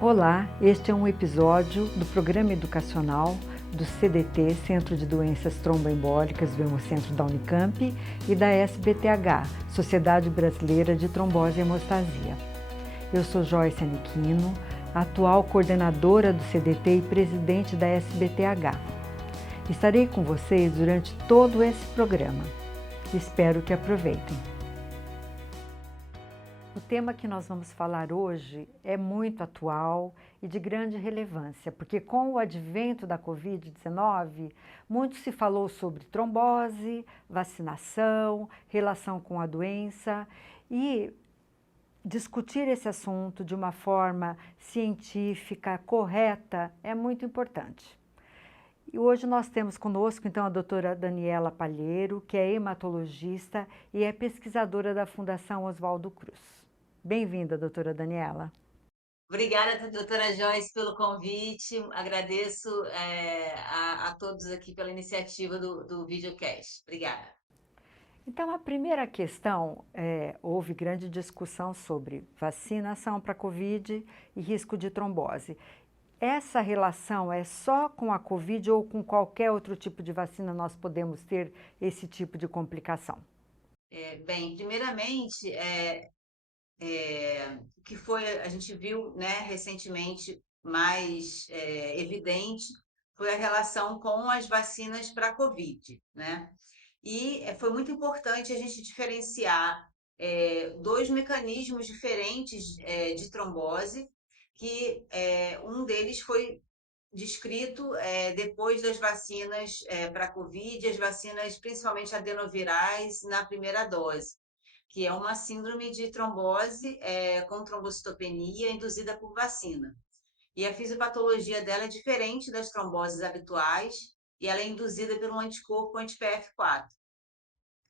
Olá, este é um episódio do programa educacional do CDT, Centro de Doenças Tromboembólicas do Hemocentro da Unicamp e da SBTH, Sociedade Brasileira de Trombose e Hemostasia. Eu sou Joyce Aniquino, atual coordenadora do CDT e presidente da SBTH. Estarei com vocês durante todo esse programa. Espero que aproveitem. O tema que nós vamos falar hoje é muito atual e de grande relevância, porque com o advento da Covid-19, muito se falou sobre trombose, vacinação, relação com a doença e discutir esse assunto de uma forma científica, correta, é muito importante. E hoje nós temos conosco, então, a doutora Daniela Palheiro, que é hematologista e é pesquisadora da Fundação Oswaldo Cruz. Bem-vinda, doutora Daniela. Obrigada, doutora Joyce, pelo convite. Agradeço a todos aqui pela iniciativa do videocast. Obrigada. Então, a primeira questão houve grande discussão sobre vacinação para a Covid e risco de trombose. Essa relação é só com a Covid ou com qualquer outro tipo de vacina nós podemos ter esse tipo de complicação? Bem, primeiramente, o que foi, a gente viu, né, recentemente mais evidente foi a relação com as vacinas para a Covid, né? E foi muito importante a gente diferenciar dois mecanismos diferentes de trombose, que um deles foi descrito depois das vacinas para a Covid, as vacinas principalmente adenovirais na primeira dose, que é uma síndrome de trombose com trombocitopenia induzida por vacina. E a fisiopatologia dela é diferente das tromboses habituais e ela é induzida por um anticorpo anti-PF4.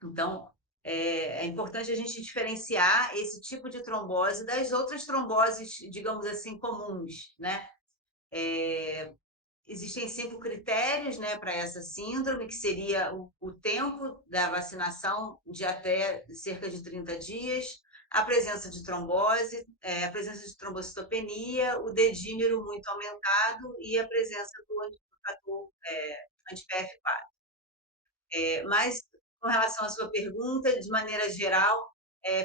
Então, é importante a gente diferenciar esse tipo de trombose das outras tromboses, digamos assim, comuns, né? Existem 5 critérios, né, para essa síndrome, que seria o tempo da vacinação de até cerca de 30 dias, a presença de trombose, a presença de trombocitopenia, o dedímero muito aumentado e a presença do antifator anti-PF4. Mas, com relação à sua pergunta, de maneira geral,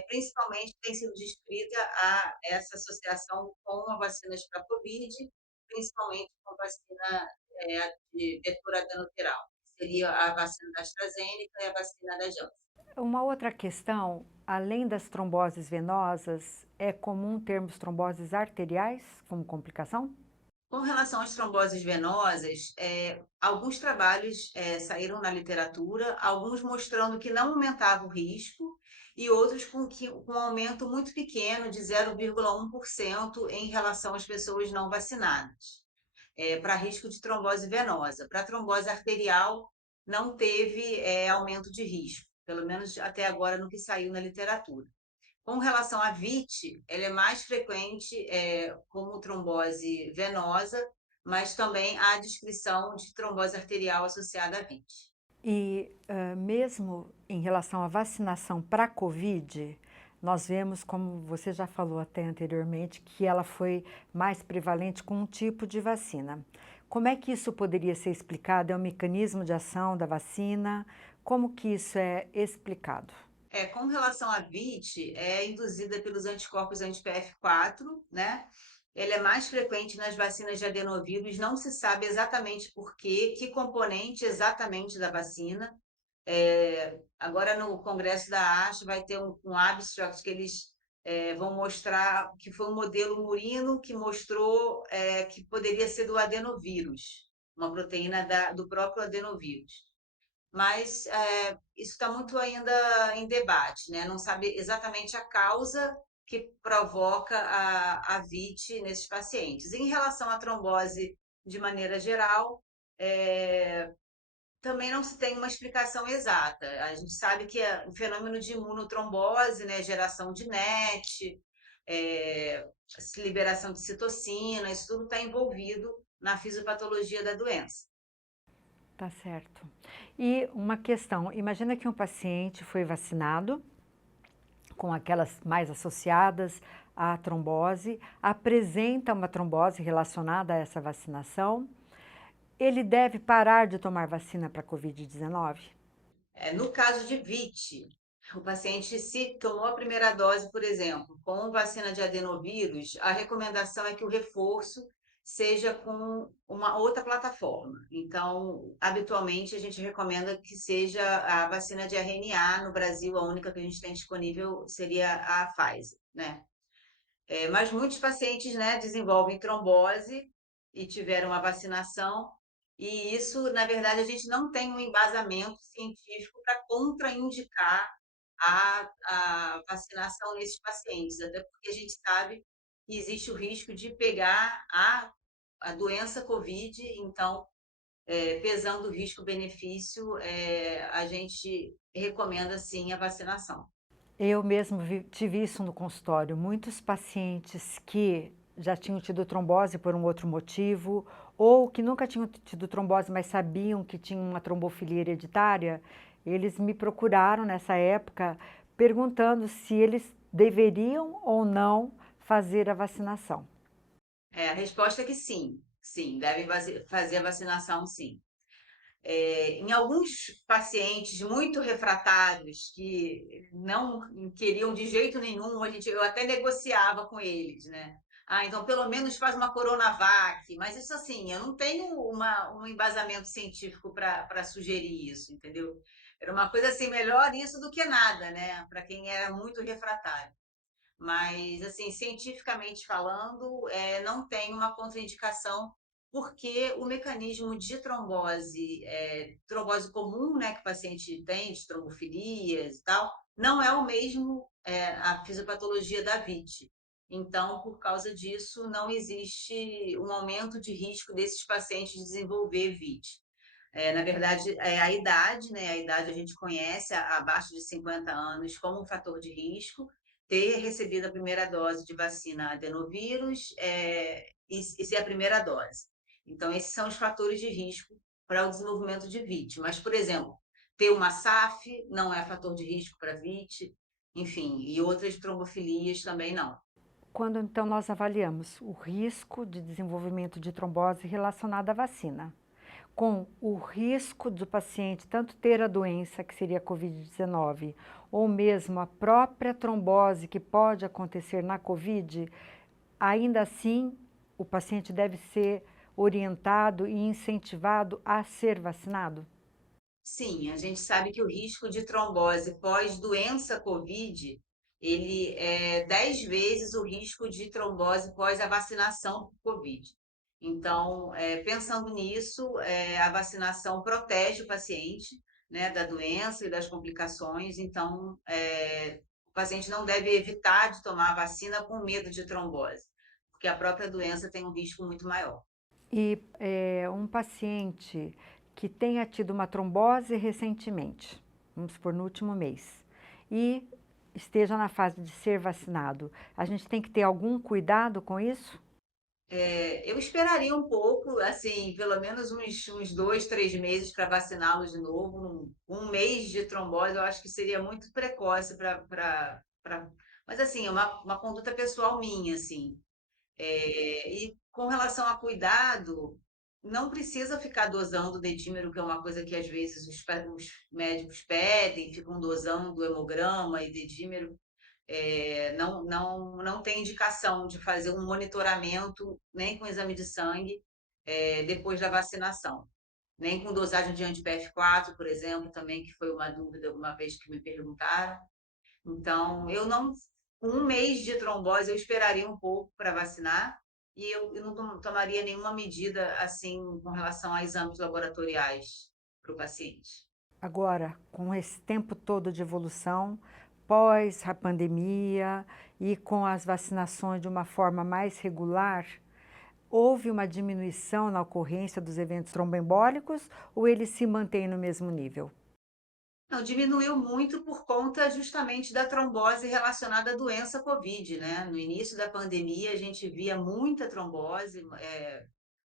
principalmente tem sido descrita essa associação com a vacinas para Covid, principalmente com a vacina de vetor adenoviral, que seria a vacina da AstraZeneca e a vacina da Janssen. Uma outra questão, além das tromboses venosas, é comum termos tromboses arteriais como complicação? Com relação às tromboses venosas, alguns trabalhos saíram na literatura, alguns mostrando que não aumentava o risco e outros com um aumento muito pequeno, de 0,1% em relação às pessoas não vacinadas, para risco de trombose venosa. Para trombose arterial, não teve aumento de risco, pelo menos até agora no que saiu na literatura. Com relação à VIT, ela é mais frequente como trombose venosa, mas também há descrição de trombose arterial associada à VIT. E mesmo em relação à vacinação para a Covid, nós vemos, como você já falou até anteriormente, que ela foi mais prevalente com um tipo de vacina. Como é que isso poderia ser explicado? É o mecanismo de ação da vacina? Como que isso é explicado? Com relação à VIT, é induzida pelos anticorpos anti-PF4, né? Ela é mais frequente nas vacinas de adenovírus, não se sabe exatamente por quê, que componente exatamente da vacina. Agora no congresso da ASH vai ter um abstract que eles vão mostrar que foi um modelo murino que mostrou que poderia ser do adenovírus, uma proteína do próprio adenovírus. Mas isso está muito ainda em debate, né? Não sabe exatamente a causa que provoca a VIT nesses pacientes. Em relação à trombose, de maneira geral, também não se tem uma explicação exata. A gente sabe que é um fenômeno de imunotrombose, né? Geração de NET, é, liberação de citocina, isso tudo está envolvido na fisiopatologia da doença. Tá certo. E uma questão, imagina que um paciente foi vacinado com aquelas mais associadas a trombose, apresenta uma trombose relacionada a essa vacinação, ele deve parar de tomar vacina para a Covid-19? No caso de VIT, o paciente se tomou a primeira dose, por exemplo, com vacina de adenovírus, a recomendação é que o reforço seja com uma outra plataforma. Então, habitualmente, a gente recomenda que seja a vacina de RNA. No Brasil, a única que a gente tem disponível seria a Pfizer, né? Mas muitos pacientes, né, desenvolvem trombose e tiveram a vacinação, e isso, na verdade, a gente não tem um embasamento científico para contraindicar a vacinação nesses pacientes, até porque a gente sabe que existe o risco de pegar a doença COVID, então, pesando o risco-benefício, a gente recomenda sim a vacinação. Eu mesmo tive isso no consultório. Muitos pacientes que já tinham tido trombose por um outro motivo, ou que nunca tinham tido trombose, mas sabiam que tinham uma trombofilia hereditária, eles me procuraram nessa época perguntando se eles deveriam ou não fazer a vacinação. A resposta é que sim, sim, devem fazer a vacinação, sim. Em alguns pacientes muito refratários que não queriam de jeito nenhum, eu até negociava com eles, né? Ah, então pelo menos faz uma Coronavac, mas isso assim, eu não tenho um embasamento científico para sugerir isso, entendeu? Era uma coisa assim, melhor isso do que nada, né? Para quem era muito refratário. Mas, assim, cientificamente falando, não tem uma contraindicação, porque o mecanismo de trombose, trombose comum, né, que o paciente tem, de trombofilias e tal, não é o mesmo, a fisiopatologia da VIT. Então, por causa disso, não existe um aumento de risco desses pacientes desenvolver VIT. Na verdade, é a idade, né? A idade a gente conhece, abaixo de 50 anos, como um fator de risco, ter recebido a primeira dose de vacina adenovírus e ser a primeira dose. Então, esses são os fatores de risco para o desenvolvimento de VIT. Mas, por exemplo, ter uma SAF não é fator de risco para VIT, enfim, e outras trombofilias também não. Quando então nós avaliamos o risco de desenvolvimento de trombose relacionada à vacina, com o risco do paciente tanto ter a doença, que seria a Covid-19, ou mesmo a própria trombose que pode acontecer na Covid, ainda assim o paciente deve ser orientado e incentivado a ser vacinado? Sim, a gente sabe que o risco de trombose pós-doença COVID, ele é 10 vezes o risco de trombose pós a vacinação por COVID. Então, pensando nisso, a vacinação protege o paciente, né, da doença e das complicações. Então, o paciente não deve evitar de tomar a vacina com medo de trombose, porque a própria doença tem um risco muito maior. E um paciente que tenha tido uma trombose recentemente, vamos supor no último mês, e esteja na fase de ser vacinado, a gente tem que ter algum cuidado com isso? Eu esperaria um pouco, assim, pelo menos uns 2, 3 meses para vaciná-los de novo. Um mês de trombose, eu acho que seria muito precoce Mas, assim, é uma conduta pessoal minha, assim. E com relação a cuidado, não precisa ficar dosando o dedímero, que é uma coisa que às vezes os médicos pedem, ficam dosando o hemograma e dedímero. Não tem indicação de fazer um monitoramento nem com exame de sangue depois da vacinação, nem com dosagem de anti-PF4, por exemplo, também, que foi uma dúvida uma vez que me perguntaram. Então, eu não, com um mês de trombose, eu esperaria um pouco para vacinar e eu não tomaria nenhuma medida assim com relação a exames laboratoriais para o paciente. Agora, com esse tempo todo de evolução, pós a pandemia e com as vacinações de uma forma mais regular, houve uma diminuição na ocorrência dos eventos tromboembólicos ou eles se mantêm no mesmo nível? Não, diminuiu muito por conta justamente da trombose relacionada à doença COVID, né? No início da pandemia, a gente via muita trombose,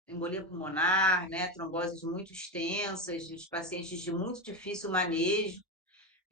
embolia pulmonar, né? Tromboses muito extensas, os pacientes de muito difícil manejo.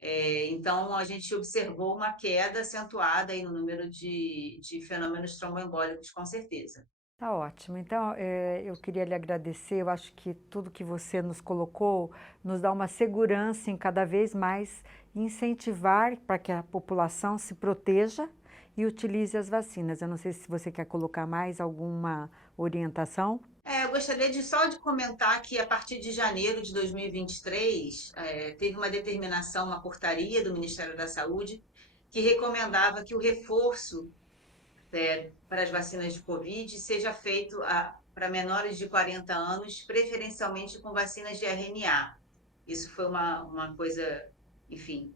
Então, a gente observou uma queda acentuada aí no número de fenômenos tromboembólicos, com certeza. Tá ótimo. Então, eu queria lhe agradecer. Eu acho que tudo que você nos colocou nos dá uma segurança em cada vez mais incentivar para que a população se proteja e utilize as vacinas. Eu não sei se você quer colocar mais alguma orientação. Eu gostaria só de comentar que a partir de janeiro de 2023, teve uma determinação, uma portaria do Ministério da Saúde, que recomendava que o reforço para as vacinas de Covid seja feito para menores de 40 anos, preferencialmente com vacinas de RNA. Isso foi uma coisa, enfim,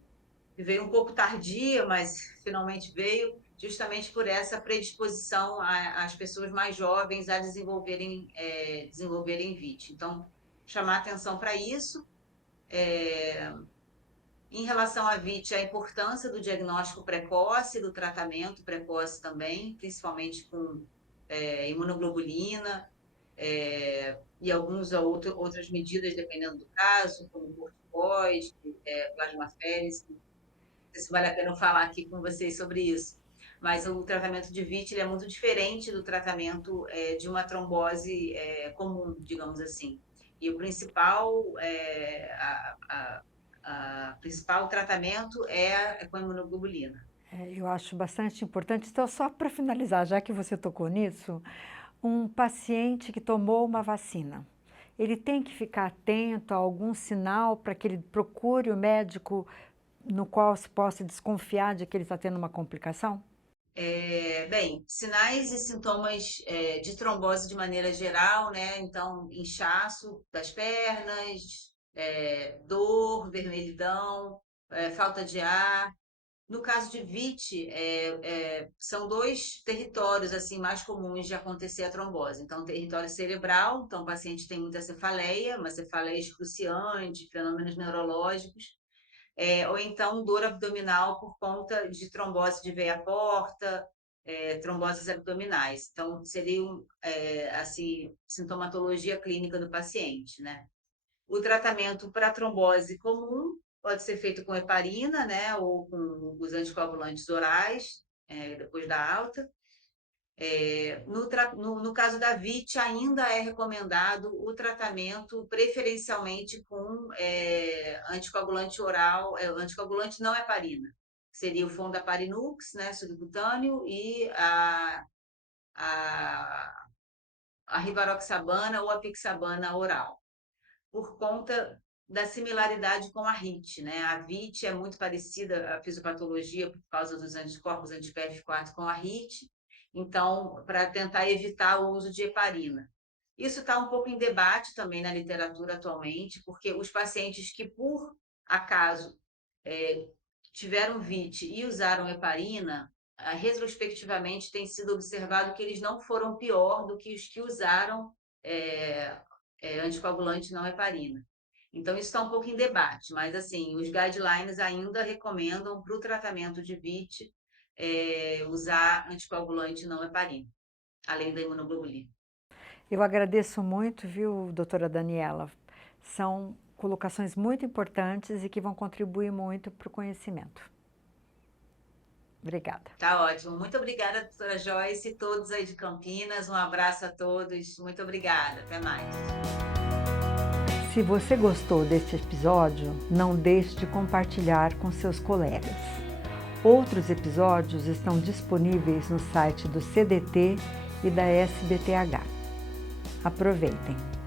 veio um pouco tardia, mas finalmente veio, justamente por essa predisposição às pessoas mais jovens a desenvolverem VIT. Então, chamar atenção para isso. Em relação à VIT, a importância do diagnóstico precoce, do tratamento precoce também, principalmente com imunoglobulina, e outras medidas, dependendo do caso, como corticoide, plasmaférese. Não sei se vale a pena eu falar aqui com vocês sobre isso. Mas o tratamento de VIT ele é muito diferente do tratamento de uma trombose comum, digamos assim. E o principal, principal tratamento é com a imunoglobulina. Eu acho bastante importante. Então, só para finalizar, já que você tocou nisso, um paciente que tomou uma vacina, ele tem que ficar atento a algum sinal para que ele procure o médico no qual se possa desconfiar de que ele está tendo uma complicação? Bem, sinais e sintomas de trombose de maneira geral, né? Então, inchaço das pernas, dor, vermelhidão, falta de ar. No caso de VIT, são dois territórios assim mais comuns de acontecer a trombose. Então, território cerebral, então o paciente tem muita cefaleia, uma cefaleia excruciante, fenômenos neurológicos, ou então dor abdominal por conta de trombose de veia porta, tromboses abdominais. Então, seria assim, sintomatologia clínica do paciente, né? O tratamento para trombose comum pode ser feito com heparina, né, ou com os anticoagulantes orais, depois da alta. No caso da VIT, ainda é recomendado o tratamento preferencialmente com anticoagulante oral, anticoagulante não heparina. Seria o Fondaparinux, né, subcutâneo, e a, a rivaroxabana ou a pixabana oral, por conta da similaridade com a RIT, né? A VIT é muito parecida, a fisiopatologia, por causa dos anticorpos anti-PF4 com a RIT, então, para tentar evitar o uso de heparina. Isso está um pouco em debate também na literatura atualmente, porque os pacientes que, por acaso, tiveram VIT e usaram heparina, retrospectivamente tem sido observado que eles não foram pior do que os que usaram anticoagulante não heparina. Então, isso está um pouco em debate, mas assim, os guidelines ainda recomendam para o tratamento de VIT usar anticoagulante não heparina, além da imunoglobulina. Eu agradeço muito, viu, doutora Daniela? São colocações muito importantes e que vão contribuir muito para o conhecimento. Obrigada. Tá ótimo. Muito obrigada, doutora Joyce, e todos aí de Campinas. Um abraço a todos. Muito obrigada. Até mais. Se você gostou deste episódio, não deixe de compartilhar com seus colegas. Outros episódios estão disponíveis no site do CDT e da SBTH. Aproveitem!